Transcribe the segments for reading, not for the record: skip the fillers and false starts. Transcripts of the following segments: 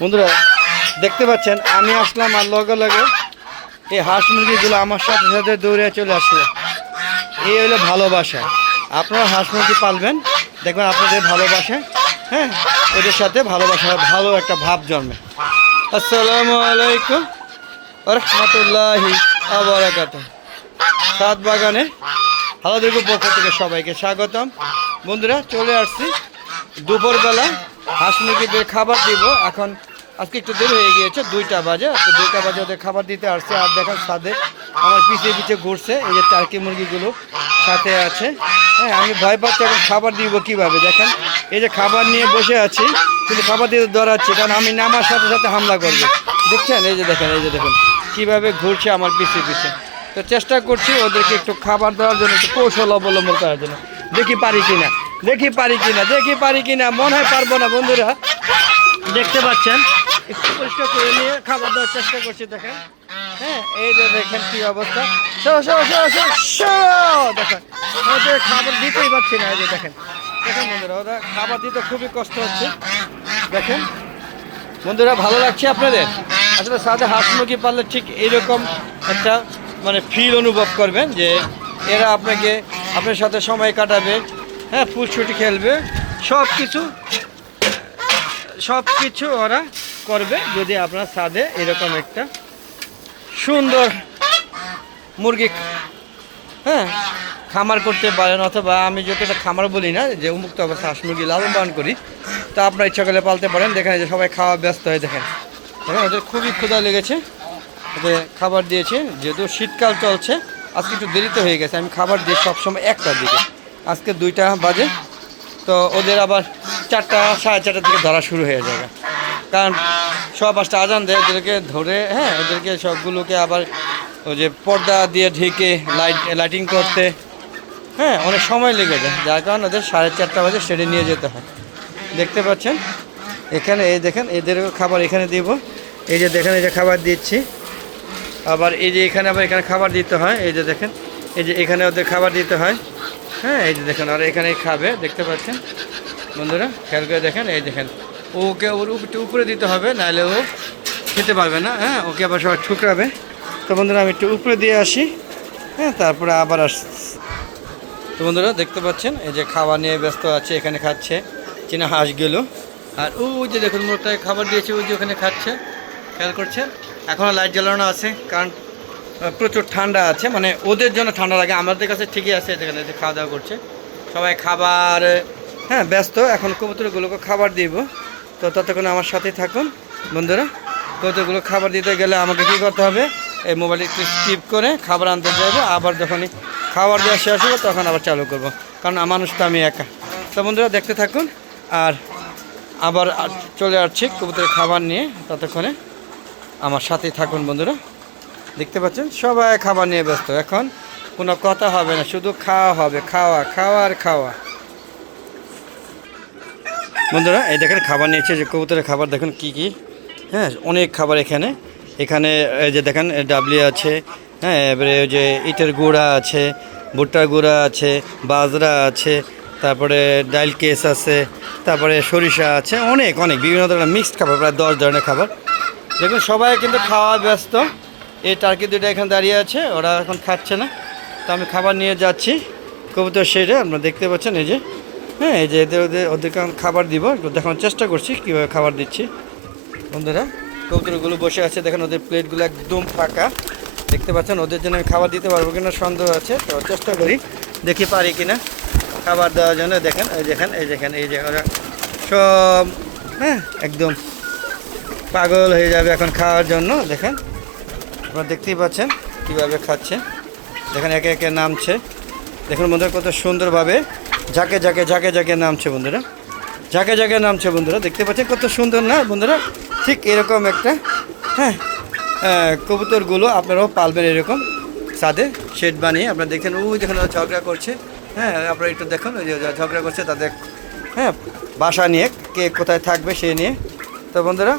বন্ধুরা দেখতে পাচ্ছেন আমি আসলাম আর লগে লগে এই হাঁস মুরগিগুলো আমার সাথে সাথে দৌড়ে চলে আসলো। এই হলো ভালোবাসা। আপনারা হাঁস মুরগি পালবেন, দেখবেন আপনাদের ভালোবাসা, হ্যাঁ, ওদের সাথে ভালোবাসা ভালো একটা ভাব জন্মে। আসসালামু আলাইকুম রহমতুল্লাহি ওয়া বারাকাতুহু। সাত বাগানে হালাদুর্গের পক্ষ থেকে সবাইকে স্বাগতম। বন্ধুরা চলে আসছি দুপুরবেলা হাঁস মুরগিদের খাবার দিব। এখন আজকে একটু দেরি হয়ে গিয়েছে, 2টা বাজে। তো 2টা বাজে ওদের খাবার দিতে আসছে। আর দেখেন সাথে আমার পিছিয়ে পিছিয়ে ঘুরছে এই যে টার্কি মুরগিগুলো সাথে আছে। হ্যাঁ, আমি ভয় পাচ্ছি এখন খাবার দিব কীভাবে। দেখেন এই যে খাবার নিয়ে বসে আছি, কিন্তু খাবার দিতে দৌড়াচ্ছি, কারণ আমি নামার সাথে সাথে হামলা করবে। দেখছেন এই যে দেখেন কীভাবে ঘুরছে আমার পিছিয়ে পিছিয়ে। তো চেষ্টা করছি ওদেরকে একটু খাবার দেওয়ার জন্য, একটু কৌশল অবলম্বন করার জন্য। দেখি পারি কিনা মনে হয় পারবো না। বন্ধুরা দেখতে পাচ্ছেন একটু পরিষ্কার করে নিয়ে খাবার দেওয়ার চেষ্টা করছি। দেখেন, হ্যাঁ, এই যে দেখেন কি অবস্থা। দেখেন ওদের খাবার দিতেই পারছি না। এই যে দেখেন বন্ধুরা, ওরা খাবার দিতে খুবই কষ্ট হচ্ছে। দেখেন বন্ধুরা, ভালো লাগছে আপনাদের? আসলে সাথে হাঁস মুরগি পারলে ঠিক এইরকম একটা মানে ফিল অনুভব করবেন যে এরা আপনার সাথে সময় কাটাবে, হ্যাঁ, ফুলছুটি খেলবে, সব কিছু ওরা করবে যদি আপনার ছাদে এরকম একটা সুন্দর মুরগি, হ্যাঁ, খামার করতে পারেন। অথবা আমি যতটা খামার বলি না, যে উন্মুক্ত অবস্থা হাঁস মুরগি লালন পালন করি, তা আপনার ইচ্ছা করলে পালতে পারেন। দেখেন যে সবাই খাওয়া ব্যস্ত হয়ে দেখেন ওদের খুবই ক্ষুধা লেগেছে। ওদের খাবার দিয়েছে, যেহেতু শীতকাল চলছে আজকে একটু দেরিতে হয়ে গেছে। আমি খাবার দিই সবসময় 1টার দিকে, আজকে 2টা বাজে। তো ওদের আবার 4টা সাড়ে 4টার দিকে ধরা শুরু হয়ে যাবে, কারণ 5:15 আজান দেয় ওদেরকে ধরে, হ্যাঁ, ওদেরকে সবগুলোকে আবার ওই যে পর্দা দিয়ে ঢেকে লাইটিং করতে, হ্যাঁ, অনেক সময় লেগে যায়, যার কারণে ওদের 4:30 বাজে সেরে নিয়ে যেতে হয়। দেখতে পাচ্ছেন এখানে, এই দেখেন এদেরও খাবার এখানে দিব। এই যে দেখেন এই যে খাবার দিচ্ছি, আবার এই যে এখানে খাবার দিতে হয়। এই যে দেখেন এই যে এখানে ওদের খাবার দিতে হয়, হ্যাঁ, এই যে দেখেন আর এখানে খাবে। দেখতে পাচ্ছেন বন্ধুরা, খেয়াল করে দেখেন। এই দেখেন ওকে ওর উপরে দিতে হবে, নাহলে ও খেতে পারবে না, হ্যাঁ, ওকে আবার সবাই ঠুকরাবে। তো বন্ধুরা আমি একটু উপরে দিয়ে আসি, হ্যাঁ, তারপরে আবার আসছি। তো বন্ধুরা দেখতে পাচ্ছেন এই যে খাবার নিয়ে ব্যস্ত আছে, এখানে খাচ্ছে চীনা হাঁসগুলো। আর ওই যে দেখুন মোটটায় খাবার দিয়েছে, ওই যে ওখানে খাচ্ছে, খেয়াল করছেন। এখনও লাইট জ্বালানো আছে, কারণ প্রচুর ঠান্ডা আছে, মানে ওদের জন্য ঠান্ডা লাগে, আমাদের কাছে ঠিকই আছে। এখানে যে খাওয়া দাওয়া করছে সবাই, খাবার, হ্যাঁ, ব্যস্ত। এখন কবুতরগুলোকে খাবার দিব, তো ততক্ষণ আমার সাথেই থাকুন বন্ধুরা। কবুতরগুলো খাবার দিতে গেলে আমাকে কী করতে হবে, এই মোবাইল একটু স্কিপ করে খাবার আনতে যাবো। আবার যখনই খাবার দেওয়া শেষ হবে তখন আবার চালু করব, কারণ মানুষ তো আমি একা। তো বন্ধুরা দেখতে থাকুন, আর আবার চলে আসছি কবুতরের খাবার নিয়ে, ততক্ষণে আমার সাথেই থাকুন বন্ধুরা। দেখতে পাচ্ছেন সবাই খাবার নিয়ে ব্যস্ত, এখন কোনো কথা হবে না, শুধু খাওয়া হবে, খাওয়া। বন্ধুরা এই দেখেন খাবার নিয়েছে, যে কবুতরের খাবার দেখুন কি, হ্যাঁ, অনেক খাবার এখানে এই যে দেখেন ডাবলি আছে, হ্যাঁ, এবারে ওই যে ইটের গুঁড়া আছে, ভুট্টার গুঁড়া আছে, বাজরা আছে, তারপরে ডাইল কেস আছে, তারপরে সরিষা আছে, অনেক বিভিন্ন ধরনের মিক্সড খাবার, প্রায় 10 ধরনের খাবার। দেখুন সবাই কিন্তু খাওয়া ব্যস্ত। এই টার্কি 2টা এখানে দাঁড়িয়ে আছে, ওরা এখন খাচ্ছে না। তো আমি খাবার নিয়ে যাচ্ছি কবুতর সেটা আপনারা দেখতে পাচ্ছেন। এই যে, হ্যাঁ, এই যে ওদেরকে খাবার দিব, একটু দেখানোর চেষ্টা করছি কীভাবে খাবার দিচ্ছি। বন্ধুরা কবুতরগুলো বসে আছে, দেখেন ওদের প্লেটগুলো একদম ফাঁকা। দেখতে পাচ্ছেন ওদের জন্য আমি খাবার দিতে পারবো কিনা সন্দেহ আছে, তো চেষ্টা করি, দেখি পারি কিনা খাবার দেওয়ার জন্য। দেখেন এই যে ওরা সব, হ্যাঁ, একদম পাগল হয়ে যাবে এখন খাওয়ার জন্য। দেখেন আপনারা দেখতেই পাচ্ছেন কীভাবে খাচ্ছে। দেখেন একে একে নামছে, দেখুন বন্ধুরা কত সুন্দরভাবে ঝাঁকে নামছে বন্ধুরা, ঝাঁকে নামছে বন্ধুরা। দেখতে পাচ্ছেন কত সুন্দর না বন্ধুরা? ঠিক এরকম একটা, হ্যাঁ, কবুতরগুলো আপনারাও পালবেন এরকম ছাদে শেড বানিয়ে। আপনারা দেখেন ওই দেখেন ওরা ঝগড়া করছে, হ্যাঁ, আপনারা একটু দেখুন ওই যে ঝগড়া করছে তাদের, হ্যাঁ, বাসা নিয়ে, কে কোথায় থাকবে সে নিয়ে। তো বন্ধুরা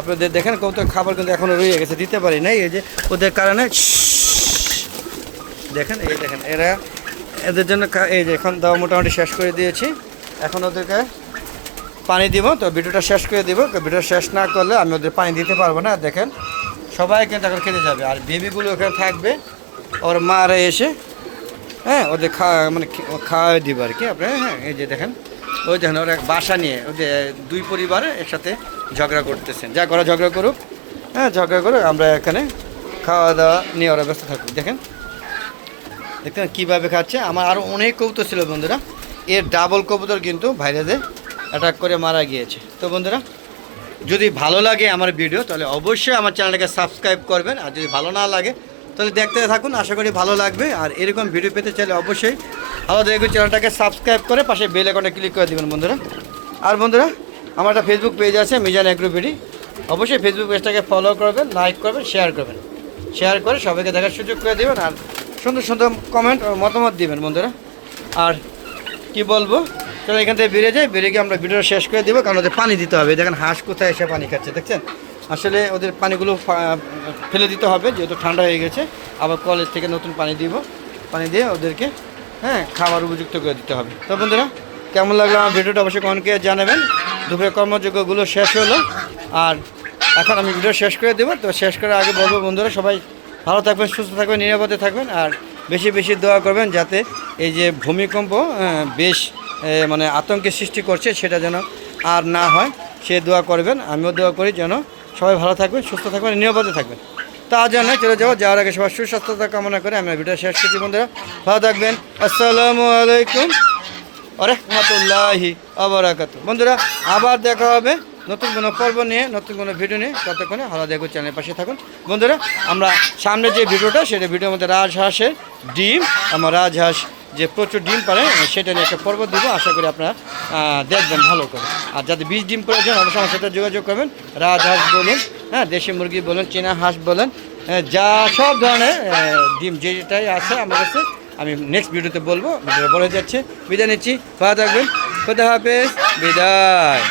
আপনাদের দেখেন কবুতর খাবার কিন্তু এখনও রয়ে গেছে, দিতে পারি নাই, এই যে ওদের কারণে। দেখেন এদের জন্য এই যে এখন দাওয়া মোটামুটি শেষ করে দিয়েছি। এখন ওদেরকে পানি দিব। তো ভিডিওটা শেষ করে দিব, ভিডিও শেষ না করলে আমি ওদের পানি দিতে পারবো না। দেখেন সবাই কিন্তু এখন খেতে যাবে, আর বেবিগুলো ওখানে থাকবে, ওর মারা এসে হ্যাঁ ওদের খাওয়া দিব আর কি আপনার। হ্যাঁ এই যে দেখেন, ওই দেখেন ওরা বাসা নিয়ে ওদের দুই পরিবারে একসাথে ঝগড়া করতেছেন। যা করা ঝগড়া করুক, হ্যাঁ ঝগড়া করুক, আমরা এখানে খাওয়া দাওয়া নিয়ে ওরা ব্যস্ত থাকবো। দেখেন দেখেন কীভাবে খাচ্ছে। আমার আরও অনেক কবুতর ছিল বন্ধুরা, এর ডাবল কবুতর কিন্তু ভাইরাসে অ্যাটাক করে মারা গিয়েছে। তো বন্ধুরা যদি ভালো লাগে আমার ভিডিও তাহলে অবশ্যই আমার চ্যানেলটাকে সাবস্ক্রাইব করবেন, আর যদি ভালো না লাগে তাহলে দেখতে থাকুন, আশা করি ভালো লাগবে। আর এরকম ভিডিও পেতে চাইলে অবশ্যই ভালো দেখবে চ্যানেলটাকে সাবস্ক্রাইব করে পাশে বেল আইকনটা ক্লিক করে দেবেন বন্ধুরা। আর বন্ধুরা আমার একটা ফেসবুক পেজ আছে মিজান এগ্রো বিডি, অবশ্যই ফেসবুক পেজটাকে ফলো করবেন, লাইক করবেন, শেয়ার করবেন, শেয়ার করে সবাইকে দেখার সুযোগ করে দেবেন, আর সুন্দর সুন্দর কমেন্ট ও মতামত দিবেন বন্ধুরা। আর কি বলবো, চলো এখান থেকে বেরিয়ে যাই, বেরিয়ে গিয়ে আমরা ভিডিও শেষ করে দেবো, কারণ ওদের পানি দিতে হবে। দেখেন হাঁস কোথায় এসে পানি খাচ্ছে দেখছেন। আসলে ওদের পানিগুলো ফেলে দিতে হবে, যেহেতু ঠান্ডা হয়ে গেছে। আবার কলেজ থেকে নতুন পানি দিব, পানি দিয়ে ওদেরকে হ্যাঁ খাবার উপযুক্ত করে দিতে হবে। তো বন্ধুরা কেমন লাগলো আমার ভিডিওটা অবশ্যই কমেন্টে জানাবেন। দুপুরে কর্মযোগ্যগুলো শেষ হলো, আর এখন আমি ভিডিও শেষ করে দেবো। তো শেষ করার আগে বলবো বন্ধুরা সবাই ভালো থাকবেন, সুস্থ থাকবেন, নিরাপদে থাকবেন, আর বেশি বেশি দোয়া করবেন যাতে এই যে ভূমিকম্প বেশ মানে আতঙ্কের সৃষ্টি করছে সেটা যেন আর না হয়, সে দোয়া করবেন। আমিও দোয়া করি যেন সবাই ভালো থাকবেন, সুস্থ থাকবেন, নিরাপদে থাকবেন। তা জানাই চলে যাবো, যাওয়ার আগে সবার সুস্বাস্থ্যতা কামনা করে আমি ভিডিও শেষ করছি বন্ধুরা। ভালো থাকবেন, আসসালামু আলাইকুম ওয়া রাহমাতুল্লাহি ওয়া বারাকাতুহু। বন্ধুরা আবার দেখা হবে নতুন কোনো পর্ব নিয়ে, নতুন কোনো ভিডিও নিয়ে। ততক্ষণে ভালো দেখো, চ্যানেলের পাশে থাকুন বন্ধুরা। আমরা সামনে যে ভিডিওটা, সেটা ভিডিওর মধ্যে রাজহাঁসের ডিম, আমার রাজহাঁস যে প্রচুর ডিম পারে সেটা নিয়ে একটা পর্ব দেবো, আশা করি আপনারা দেখবেন ভালো করে। আর যাতে 20 ডিম প্রয়োজন অবশ্যই আমার সাথে যোগাযোগ করবেন। রাজহাঁস বলুন, হ্যাঁ দেশি মুরগি বলুন, চীনা হাঁস বলুন, যা সব ধরনের ডিম যেটাই আছে আমার কাছে আমি নেক্সট ভিডিওতে বলবো। ভিডিও বলে যাচ্ছে, বিদায় নিচ্ছি, ভালো থাকবেন, খোদা হাফেজ, বিদায়।